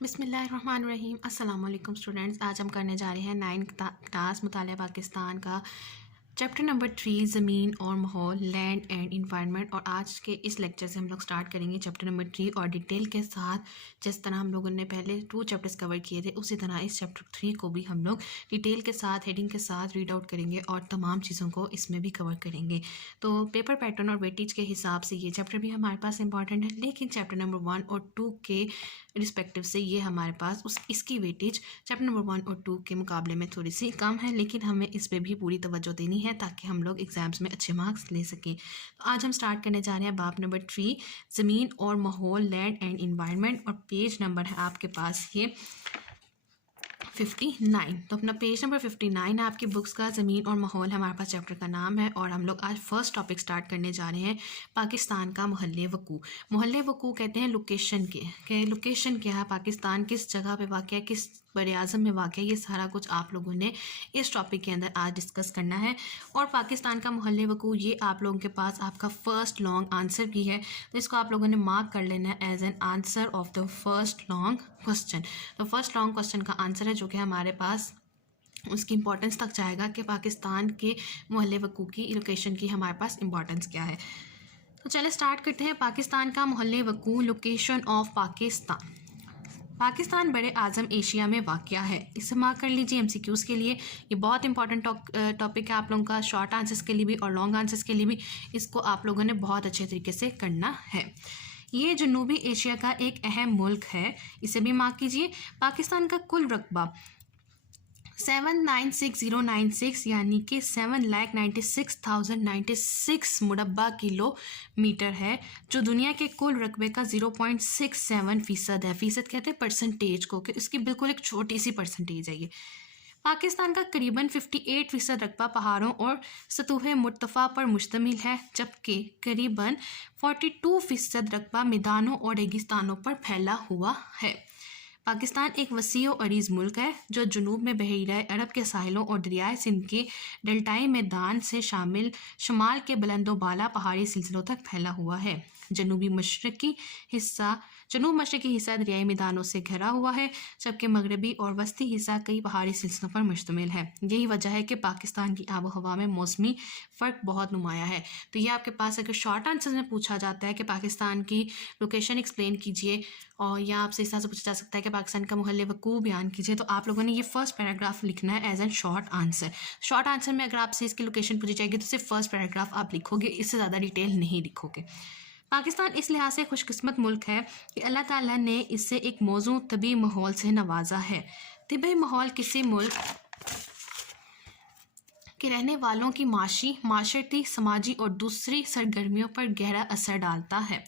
बिस्मिल्लाहिर्रहमानिर्रहीम। अस्सलाम वालेकुम स्टूडेंट्स। आज हम करने जा रहे हैं 9th क्लास मुतालिया पाकिस्तान का चैप्टर नंबर 3 ज़मीन और माहौल, लैंड एंड इन्वायरमेंट। और आज के इस लेक्चर से हम लोग स्टार्ट करेंगे चैप्टर नंबर 3 और डिटेल के साथ। जिस तरह हम लोगों ने पहले 2 चैप्टर्स कवर किए थे उसी तरह इस चैप्टर 3 को भी हम लोग डिटेल के साथ, हेडिंग के साथ रीड आउट करेंगे और तमाम चीज़ों को इसमें भी कवर करेंगे। तो पेपर पैटर्न और वेटेज के हिसाब से ये चैप्टर भी हमारे पास इंपॉर्टेंट है, लेकिन चैप्टर नंबर 1 और 2 के रिस्पेक्टिव से ये हमारे पास इसकी वेटेज चैप्टर नंबर 1 और 2 के मुकाबले में थोड़ी सी कम है, लेकिन हमें इस पर भी पूरी तवज्जो देनी है ताकि हम लोग एग्ज़ाम्स में अच्छे मार्क्स ले सकें। तो आज हम स्टार्ट करने जा रहे हैं बाब नंबर 3 ज़मीन और माहौल, लैंड एंड इन्वायरमेंट। और पेज नंबर है आपके पास ये 59। तो अपना पेज नंबर 59 है आपकी बुक्स का। ज़मीन और माहौल हमारे पास चैप्टर का नाम है और हम लोग आज फर्स्ट टॉपिक स्टार्ट करने जा रहे हैं पाकिस्तान का महल्ले वकू। महल्ले वकू कहते हैं लोकेशन के लोकेशन क्या है, पाकिस्तान किस जगह पे वाक़या है, किस बड़े आज़म में वाक़या है, ये सारा कुछ आप लोगों ने इस टॉपिक के अंदर आज डिस्कस करना है। और पाकिस्तान का महल्ले वकू ये आप लोगों के पास आपका फ़र्स्ट लॉन्ग आंसर भी है, तो इसको आप लोगों ने मार्क कर लेना है as an answer of the first long question. तो फर्स्ट लॉन्ग क्वेश्चन का आंसर है जो कि हमारे पास उसकी इंपॉर्टेंस तक जाएगा कि पाकिस्तान के महल्ले वकू की लोकेशन की हमारे पास इंपॉर्टेंस क्या है। तो चले स्टार्ट करते हैं। पाकिस्तान का महल्ले वकू, लोकेशन ऑफ पाकिस्तान। पाकिस्तान बड़े आज़म एशिया में वाक़या है। इसे मार्क कर लीजिए एमसीक्यूज़ के लिए। ये बहुत इंपॉर्टेंट टॉपिक है आप लोगों का, शॉर्ट आंसर्स के लिए भी और लॉन्ग आंसर्स के लिए भी। इसको आप लोगों ने बहुत अच्छे तरीके से करना है। ये जनूबी एशिया का एक अहम मुल्क है, इसे भी मार्क कीजिए। पाकिस्तान का कुल रकबा 796,096 यानी कि 7,96,096 मुरब्बा किलोमीटर है, जो दुनिया के कुल रकबे का 0.67% है। फ़ीसद कहते हैं परसेंटेज को, कि इसकी बिल्कुल एक छोटी सी परसेंटेज है ये। पाकिस्तान का करीबन 58% रकबा पहाड़ों और सतह मुर्तफ़ा पर मुश्तमिल है, जबकि करीबन 42% रकबा मैदानों और रेगिस्तानों पर फैला हुआ है। पाकिस्तान एक वसीअ और अरीज़ मुल्क है जो जुनूब में बहरीन अरब के साहिलों और दरियाए सिंध के डेल्टाई मैदान से शामिल शमाल के बुलंदोबाला पहाड़ी सिलसिलों तक फैला हुआ है। जनूब मशरक़ी हिस्सा दरियाई मैदानों से घिरा हुआ है, जबकि मगरबी और वस्ती हिस्सा कई पहाड़ी सिलसिलों पर मुश्तमिल है। यही वजह है कि पाकिस्तान की आबो हवा में मौसमी फ़र्क बहुत नुमाया है। तो ये आपके पास अगर शॉर्ट आंसर में पूछा जाता है कि पाकिस्तान की लोकेशन एक्सप्लेन कीजिए, और या आपसे इस तरह से पूछा जा सकता है कि पाकिस्तान का महल्ले वकू बयान कीजिए, तो आप लोगों ने ये फर्स्ट पैराग्राफ लिखना है as an short answer. Short answer में अगर आपसे इसकी लोकेशन पूछी जाएगी तो सिर्फ फर्स्ट पैराग्राफ आप लिखोगे, इससे ज़्यादा डिटेल नहीं लिखोगे। पाकिस्तान इस लिहाज से खुशकिस्मत मुल्क है कि अल्लाह ताला ने इससे एक मौजूद तबी माहौल से नवाजा है। तबी माहौल किसी मुल्क के रहने वालों की माशरती, समाजी और दूसरी सरगर्मियों पर गहरा असर डालता है।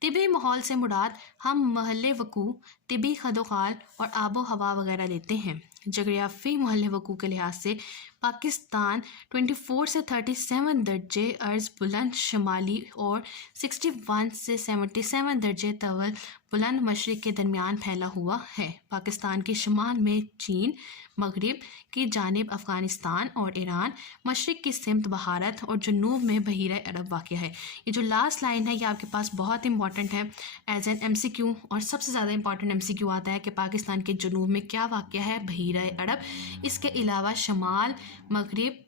तिबी माहौल से मुराद हम महल्ले वकू, तिबी खदोखाल और आबो हवा वगैरह लेते हैं। जोग्राफी महल्ले वकू के लिहाज से पाकिस्तान 24 से 37 दर्जे अर्ज़ बुलंद शमाली और 61 से 77 दर्जे तवल बुलंद मशरिक़ के दरमियान फैला हुआ है। पाकिस्तान के शुमाल में चीन, मगरिब की जानिब अफ़गानिस्तान और ईरान, मशरिक़ की सिमत भारत और जनूब में बहीरा अरब वाक़ है। ये जो लास्ट लाइन है ये आपके पास बहुत इंपॉर्टेंट है एज एन एमसीक्यू, और सबसे ज़्यादा इंपॉर्टेंट एमसीक्यू आता है कि पाकिस्तान के जनूब में क्या वाक़ है, बहीरा अरब। इसके अलावा शमाल, मगरिब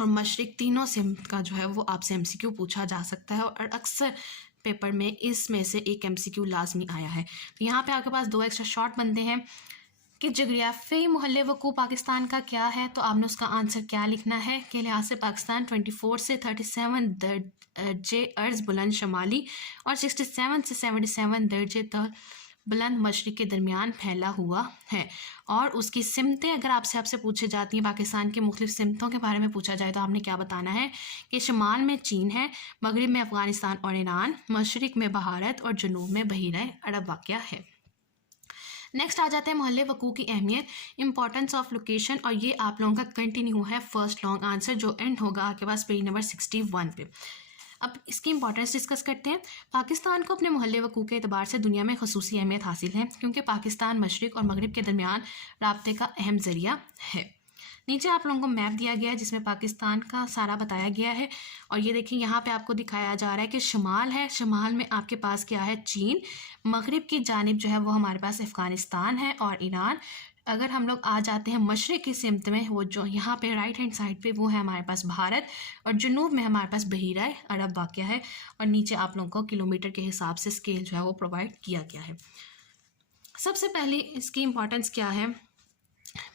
और मशरिक़ तीनों सिमत का जो है वो आपसे एमसीक्यू पूछा जा सकता है, और अक्सर पेपर में इसमें से एक एमसीक्यू लाजमी आया है। तो यहाँ पे आपके पास 2 एक्स्ट्रा शॉर्ट बनते हैं कि जोग्राफी महल्ले वकू पाकिस्तान का क्या है, तो आपने उसका आंसर क्या लिखना है के लिहाज से पाकिस्तान 24 से 37 दर्जे अर्ज़ बुलंद शमाली और 67 से 77 दर्जे तक बुलंद मशरिक़ के दरमियान फैला हुआ है। और उसकी सिमतें अगर आपसे पूछी जाती हैं, पाकिस्तान की मुख्तलिफ़ सिमतों के बारे में पूछा जाए तो आपने क्या बताना है कि शुमाल में चीन है, मगरिब में अफ़गानिस्तान और ईरान, मशरिक़ में भारत और जनूब में बहीरा अरब वाक़या है। नेक्स्ट आ जाते हैं महल्ले वकू की अहमियत, इंपॉर्टेंस ऑफ लोकेशन, और ये आप लोगों का कंटिन्यू है फर्स्ट लॉन्ग आंसर जो एंड होगा आपके पास पेज नंबर 61 पे। अब इसकी इंपॉर्टेंस डिस्कस करते हैं। पाकिस्तान को अपने महल्ले वकू के अतबार से दुनिया में खसूसी अहमियत हासिल है, क्योंकि पाकिस्तान मशरिक़ और मगरिब के दरमियान राब्ते का अहम ज़रिया है। नीचे आप लोगों को मैप दिया गया है जिसमें पाकिस्तान का सारा बताया गया है। और ये देखिए यहाँ पे आपको दिखाया जा रहा है कि शुमाल है, शुमाल में आपके पास क्या है, चीन। मगरिब की जानिब जो है वो हमारे पास अफ़गानिस्तान है और ईरान। अगर हम लोग आ जाते हैं मशरिक़ की सिमत में, वो जो यहाँ पे राइट हैंड साइड पे वो है हमारे पास भारत, और जुनूब में हमारे पास बहीरा अरब वाक़ है। और नीचे आप लोगों को किलोमीटर के हिसाब से स्केल जो है वो प्रोवाइड किया गया है। सबसे पहले इसकी इम्पोर्टेंस क्या है,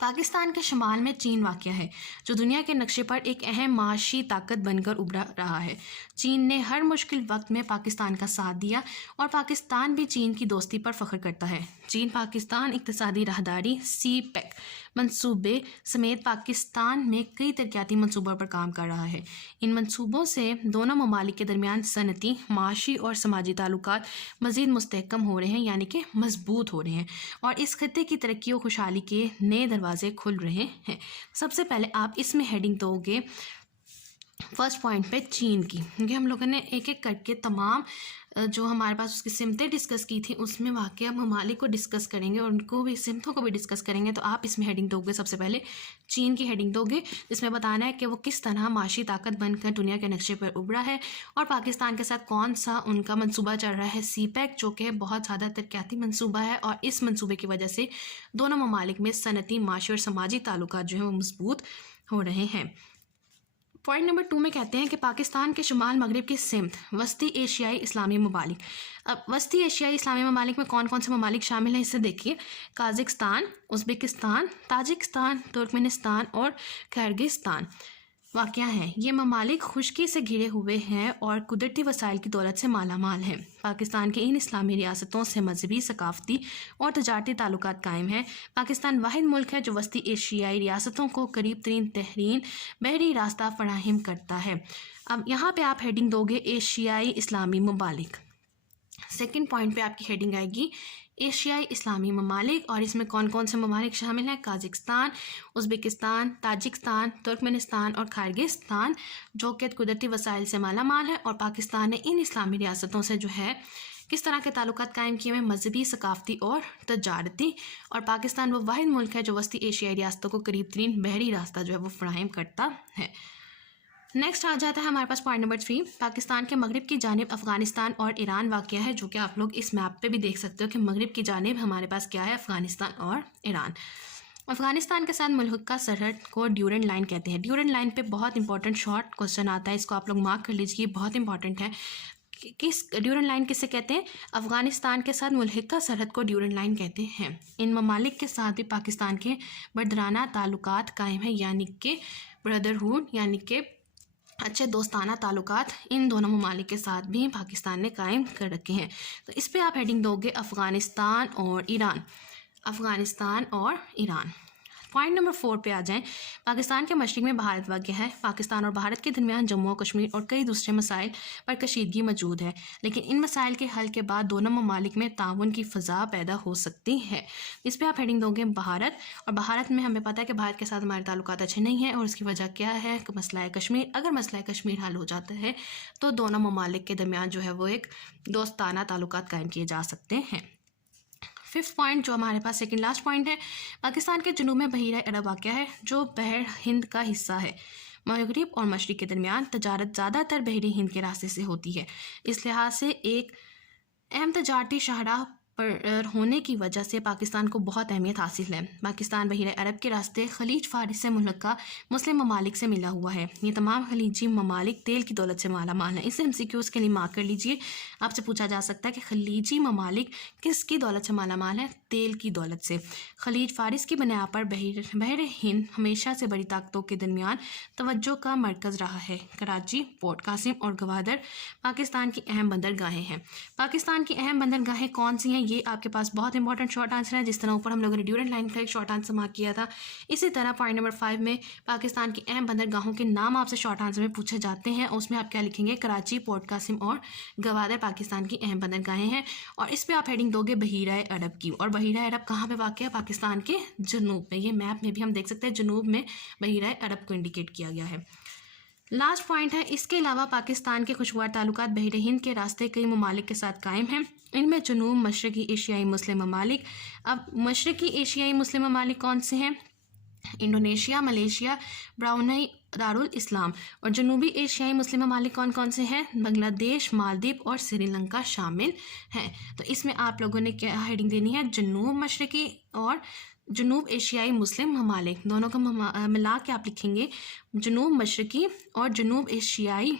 पाकिस्तान के शुमाल में चीन वाक़ है जो दुनिया के नक्शे पर एक अहम माशी ताकत बनकर उभरा रहा है। चीन ने हर मुश्किल वक्त में पाकिस्तान का साथ दिया और पाकिस्तान भी चीन की दोस्ती पर फ़ख्र करता है। चीन पाकिस्तान इक़्तिसादी राहदारी CPEC मंसूबे समेत पाकिस्तान में कई तरक्याती मंसूबों पर काम कर रहा है। इन मंसूबों से दोनों ममालिक के दरमियान सनती, माशी और समाजी ताल्लुकात मज़ीद मुस्तहकम हो रहे हैं, यानी कि मजबूत हो रहे हैं, और इस खत्ते की तरक्की और खुशहाली के नए दरवाजे खुल रहे हैं। सबसे पहले आप इसमें हेडिंग दोगे फर्स्ट पॉइंट पे चीन की, क्योंकि हम लोगों ने एक एक करके तमाम जो हमारे पास उसकी सिमतें डिस्कस की थी उसमें वाक़ई हम ममालिक को डिस्कस करेंगे और उनको भी सिमतों को भी डिस्कस करेंगे। तो आप इसमें हेडिंग दोगे सबसे पहले चीन की हेडिंग दोगे, जिसमें बताना है कि वो किस तरह माशी ताकत बनकर दुनिया के नक्शे पर उभरा है और पाकिस्तान के साथ कौन सा उनका मंसूबा चल रहा है, CPEC, जो कि बहुत ज़्यादा तरक्याती मंसूबा है। और इस मंसूबे की वजह से दोनों ममालिक में सनती, माशी और समाजी ताल्लुकात जो हैं वो मजबूत हो रहे हैं। पॉइंट नंबर 2 में कहते हैं कि पाकिस्तान के शुमाल मगरिब की सिमत वस्ती एशियाई इस्लामी ममालिक। अब वस्ती एशियाई इस्लामी ममालिक में कौन कौन से ममालिक शामिल हैं इसे देखिए, काज़ाकिस्तान, उज़्बेकिस्तान, ताजिकिस्तान, तुर्कमेनिस्तान और किर्गिस्तान वाक़या हैं। ये ममालिक खुश्की से घिरे हुए हैं और कुदरती वसाइल की दौलत से मालामाल हैं। पाकिस्तान के इन इस्लामी रियासतों से मजहबी, सकाफ़ती और तजारती ताल्लुकात कायम हैं। पाकिस्तान वाहिद मुल्क है जो वस्ती एशियाई रियासतों को करीब तरीन तहरीन बहरी रास्ता फराहम करता है। अब यहाँ पे आप हेडिंग दोगे एशियाई इस्लामी ममालिक। सेकंड पॉइंट पे आपकी हेडिंग आएगी एशियाई इस्लामी ममालिक, और इसमें कौन कौन से ममालिक शामिल हैं, काज़ाकिस्तान, उज़्बेकिस्तान, ताजिकिस्तान, तुर्कमेनिस्तान और किर्गिस्तान, जो कि कुदरती वसाइल से माला माल है। और पाकिस्तान ने इन इस्लामी रियासतों से जो है किस तरह के ताल्लुकात कायम किए हैं, मजहबी, सकाफ़ती और तजारती। और पाकिस्तान वो वाहिद मुल्क है जो वस्ती एशियाई रियासतों को करीब तरीन बहरी रास्ता जो है वो फराहम करता है। नेक्स्ट आ जाता है हमारे पास पॉइंट नंबर 3, पाकिस्तान के मगरिब की जानिब अफ़गानिस्तान और ईरान वाक़ है, जो कि आप लोग इस मैप पे भी देख सकते हो कि मगरिब की जानिब हमारे पास क्या है, अफ़गानिस्तान और ईरान। अफ़गानिस्तान के साथ मुल्क का सरहद को ड्यूरेंट लाइन कहते हैं। ड्यूरेंट लाइन पे बहुत इंपॉर्टेंट शॉर्ट क्वेश्चन आता है, इसको आप लोग मार्क कर लीजिए, बहुत इंपॉर्टेंट है। किस ड्यूरेंट लाइन किसे कहते हैं, अफ़गानिस्तान के साथ मुल्क का सरहद को ड्यूरेंट लाइन कहते हैं। इन ममालिक के साथ भी पाकिस्तान के बरदराना ताल्लुकात कायम है, यानी कि ब्रदरहुड, यानी कि अच्छे दोस्ताना ताल्लुकात इन दोनों ममालिक के साथ भी पाकिस्तान ने कायम कर रखे हैं। तो इस पे आप हेडिंग दोगे अफ़गानिस्तान और ईरान, अफ़गानिस्तान और ईरान। पॉइंट नंबर 4 पे आ जाएं, पाकिस्तान के मशरिक़ में भारत वाक़ है। पाकिस्तान और भारत के दरमियान जम्मू और कश्मीर और कई दूसरे मसाइल पर कशीदगी मौजूद है, लेकिन इन मसाइल के हल के बाद दोनों ममालिक में ताउन की फ़ज़ा पैदा हो सकती है। इस पर आप हेडिंग दोगे भारत, और भारत में हमें पता है कि भारत के साथ हमारे ताल्लुकात अच्छे नहीं हैं, और उसकी वजह क्या है, मसला कश्मीर। अगर मसला कश्मीर हल हो जाता है तो दोनों ममालिक के दरमियान जो है वो एक दोस्ताना ताल्लुकात कायम किए जा सकते हैं। 5th पॉइंट जो हमारे पास सेकंड लास्ट पॉइंट है, पाकिस्तान के जुनूब में बहीरा अरब वाक़ है जो बहर हिंद का हिस्सा है। मगरिब और मशरिक़ के दरमियान तजारत ज़्यादातर बहरी हिंद के रास्ते से होती है। इस लिहाज से एक अहम तजारती शाहराह पर होने की वजह से पाकिस्तान को बहुत अहमियत हासिल है। पाकिस्तान बहीरा अरब के रास्ते खलीज फारिस से मुल्क का मुस्लिम ममालिक से मिला हुआ है। ये तमाम खलीजी ममालिक तेल की दौलत से माला माल है। इसे MCQs के लिए मार्क कर लीजिए, आपसे पूछा जा सकता है कि खलीजी ममालिक किसकी दौलत से माला माल है, तेल की दौलत से। खलीज फारिस की बुनियाद पर बहर हिंद हमेशा से बड़ी ताकतों के दरमियान तवज्जो का मरकज़ रहा है। कराची, पोर्ट कासिम और गवादर पाकिस्तान की अहम बंदरगाहें हैं। पाकिस्तान की अहम बंदरगाहें कौन सी हैं, ये आपके पास बहुत इंपॉर्टेंट शॉर्ट आंसर है। जिस तरह ऊपर हम लोगों ने ड्यूरेंट लाइन का एक शॉर्ट आंसर मार्क किया था, इसी तरह पॉइंट नंबर 5 में पाकिस्तान की अहम बंदरगाहों के नाम आपसे शॉर्ट आंसर में पूछे जाते हैं। उसमें आप क्या लिखेंगे, कराची, पोर्ट कासिम और गवादर पाकिस्तान की अहम बंदरगाहें हैं। और इस पर आप हेडिंग दोगे बहीरा अरब की। और बहीरा अरब कहाँ पे वाक़ है, पाकिस्तान के जनूब में। ये मैप में भी हम देख सकते हैं, जनूब में बहीरा अरब को इंडिकेट किया गया है। लास्ट पॉइंट है, इसके अलावा पाकिस्तान के खुशगवार ताल्लुकात बहर हिंद के रास्ते कई ममालिक के साथ कायम हैं। इनमें जनूब मशरक़ी एशियाई मुस्लिम ममालिक। अब मशरक़ी एशियाई मुस्लिम ममालिक कौन से हैं, इंडोनेशिया, मलेशिया, ब्राउनई, दारुल इस्लाम। और जनूबी एशियाई मुस्लिम ममालिक कौन कौन से हैं? बांग्लादेश, मालदीव और श्रीलंका शामिल हैं। तो इसमें आप लोगों ने क्या हेडिंग देनी है? जनूब मशरकी और जनूब एशियाई मुस्लिम ममालिक, दोनों को मिला के आप लिखेंगे जनूब मशरकी और जनूब एशियाई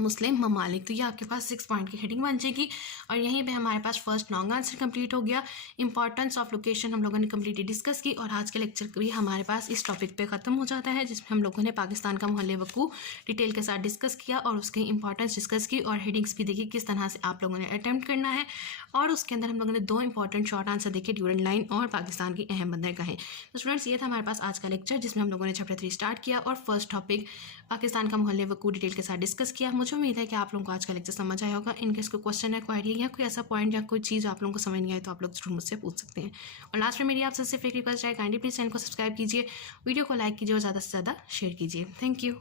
मुस्लिम ममालिक। तो ये आपके पास 6 पॉइंट की हेडिंग बन जाएगी। और यहीं पे हमारे पास फर्स्ट लॉन्ग आंसर कंप्लीट हो गया। इंपॉर्टेंस ऑफ लोकेशन हम लोगों ने कम्प्लीटली डिस्कस की और आज के लेक्चर भी हमारे पास इस टॉपिक पे ख़त्म हो जाता है, जिसमें हम लोगों ने पाकिस्तान का महल वकूअ डिटेल के साथ डिस्कस किया और उसकी इंपॉर्टेंस डिस्कस की और हेडिंग्स भी देखी किस तरह से आप लोगों ने अटैम्प्ट करना है। और उसके अंदर हम लोगों ने 2 इंपॉर्टेंट शॉर्ट आंसर देखे, ड्यूरेंट लाइन और पाकिस्तान की अहम बंदरगाहें। तो स्टूडेंट्स, ये था हमारे पास आज का लेक्चर, जिसमें हम लोगों ने चैप्टर 3 स्टार्ट किया और फर्स्ट टॉपिक पाकिस्तान का महल वकूअ डिटेल के साथ डिस्कस किया। मुझे उम्मीद है कि आप लोगों को आज का लेक्चर समझ आया होगा। इनकेस कोई क्वेश्चन है, क्वारी या कोई ऐसा पॉइंट या कोई चीज़ आप लोगों को समझ नहीं आई तो आप लोग जरूर मुझसे पूछ सकते हैं। और लास्ट में मेरी आपसे सिर्फ एक रिक्वेस्ट है, काइंडली प्लीज़ चैनल को सब्सक्राइब कीजिए, वीडियो को लाइक कीजिए और ज़्यादा से ज़्यादा शेयर कीजिए। Thank you.